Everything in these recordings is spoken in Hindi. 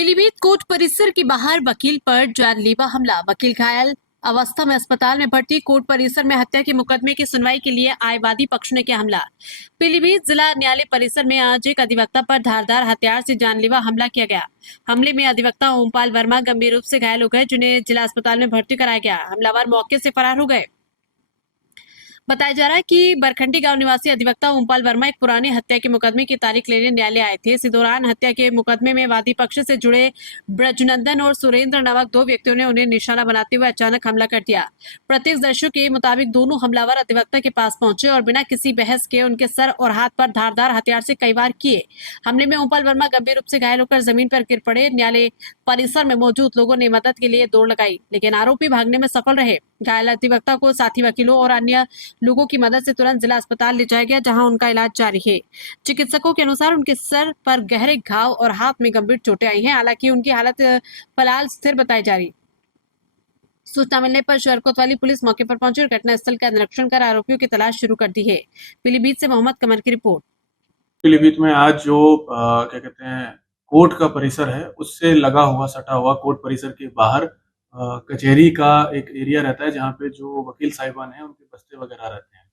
पीलीभीत कोर्ट परिसर के बाहर वकील पर जानलेवा हमला। वकील घायल अवस्था में अस्पताल में भर्ती। कोर्ट परिसर में हत्या के मुकदमे की सुनवाई के लिए आए वादी पक्ष ने किया हमला। पीलीभीत जिला न्यायालय परिसर में आज एक अधिवक्ता पर धारदार हथियार से जानलेवा हमला किया गया। हमले में अधिवक्ता ओमपाल वर्मा गंभीर रूप से घायल हो गए, जिन्हें जिला अस्पताल में भर्ती कराया गया। हमलावर मौके से फरार हो गए। बताया जा रहा है कि बरखंडी गांव निवासी अधिवक्ता ओमपाल वर्मा एक पुराने हत्या के मुकदमे की तारीख लेने न्यायालय आए थे। इसी दौरान हत्या के मुकदमे में वादी पक्ष से जुड़े ब्रजनंदन और सुरेंद्र नामक दो व्यक्तियों ने उन्हें निशाना बनाते हुए अचानक हमला कर दिया। प्रत्यक्षदर्शियों के मुताबिक दोनों हमलावर अधिवक्ता के पास पहुंचे और बिना किसी बहस के उनके सर और हाथ पर धारदार हथियार से कई वार किए। हमले में ओमपाल वर्मा गंभीर रूप से घायल होकर जमीन पर गिर पड़े। न्यायालय परिसर में मौजूद लोगों ने मदद के लिए दौड़ लगाई, लेकिन आरोपी भागने में सफल रहे। घायल अधिवक्ता को साथी वकीलों और अन्य लोगों की मदद से तुरंत जिला अस्पताल ले जाया गया, जहां उनका इलाज जारी है। चिकित्सकों के अनुसार उनके सर पर गहरे घाव और हाथ में गंभीर चोटें आई हैं। हालांकि उनकी हालत फिलहाल स्थिर बताई जा रही। सूचना मिलने पर शहर कोतवाली पुलिस मौके पर पहुंची और घटनास्थल का निरीक्षण कर आरोपियों की तलाश शुरू कर दी है। पीलीभीत से मोहम्मद कमर की रिपोर्ट। पीलीभीत में आज जो क्या कहते हैं कोर्ट का परिसर है, उससे लगा हुआ सटा हुआ कोर्ट परिसर के बाहर कचहरी का एक एरिया रहता है, जहाँ पे जो वकील साहिबान हैं उनके बस्ते वगैरह रहते हैं।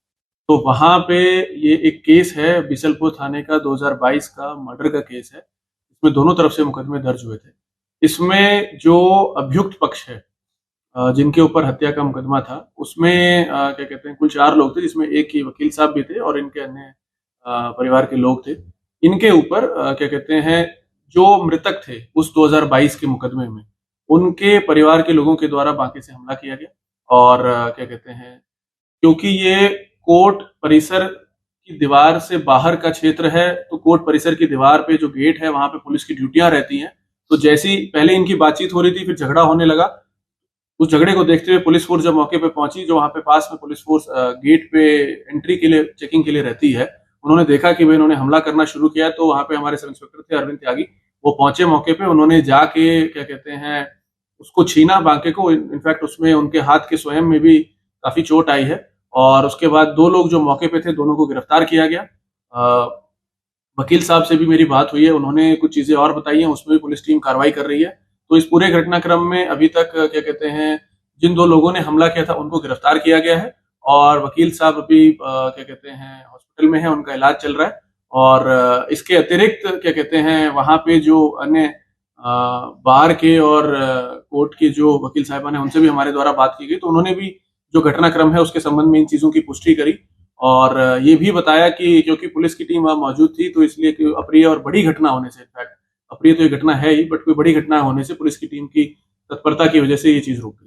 तो वहाँ पे ये एक केस है बिसलपुर थाने का 2022 का मर्डर का केस है। इसमें दोनों तरफ से मुकदमे दर्ज हुए थे। इसमें जो अभियुक्त पक्ष है, जिनके ऊपर हत्या का मुकदमा था, उसमें क्या कहते हैं कुल 4 लोग थे, जिसमें एक ही वकील साहब भी थे और इनके अन्य परिवार के लोग थे। इनके ऊपर क्या कहते हैं जो मृतक थे उस 2022 के मुकदमे में, उनके परिवार के लोगों के द्वारा बाकी से हमला किया गया। और क्या कहते हैं क्योंकि ये कोर्ट परिसर की दीवार से बाहर का क्षेत्र है, तो कोर्ट परिसर की दीवार पे जो गेट है वहां पे पुलिस की ड्यूटियां रहती हैं। तो जैसी पहले इनकी बातचीत हो रही थी, फिर झगड़ा होने लगा। उस झगड़े को देखते हुए पुलिस फोर्स जब मौके पे पहुंची, जो वहां पे पास में पुलिस फोर्स गेट पे एंट्री के लिए चेकिंग के लिए रहती है, उन्होंने देखा कि भाई इन्होंने हमला करना शुरू किया। तो वहां पे हमारे सब इंस्पेक्टर थे अरविंद त्यागी, वो पहुंचे मौके पे। उन्होंने जाके क्या कहते हैं उसको छीना बांके को। इनफैक्ट उसमें उनके हाथ के स्वयं में भी काफी चोट आई है। और उसके बाद 2 लोग जो मौके पे थे, दोनों को गिरफ्तार किया गया। वकील साहब से भी मेरी बात हुई है, उन्होंने कुछ चीजें और बताई हैं, उसमें भी पुलिस टीम कार्रवाई कर रही है। तो इस पूरे घटनाक्रम में अभी तक क्या कहते हैं जिन 2 लोगों ने हमला किया था उनको गिरफ्तार किया गया है। और वकील साहब अभी क्या कहते हैं हॉस्पिटल में है, उनका इलाज चल रहा है। और इसके अतिरिक्त क्या कहते हैं वहां पे जो अन्य बार के और कोर्ट के जो वकील साहिबान हैं, उनसे भी हमारे द्वारा बात की गई। तो उन्होंने भी जो घटनाक्रम है उसके संबंध में इन चीजों की पुष्टि करी और ये भी बताया कि क्योंकि पुलिस की टीम वहां मौजूद थी, तो इसलिए कि अप्रिय और बड़ी घटना होने से, इनफैक्ट अप्रिय तो ये घटना है ही, बट कोई बड़ी घटना होने से पुलिस की टीम की तत्परता की वजह से ये चीज रुक गई।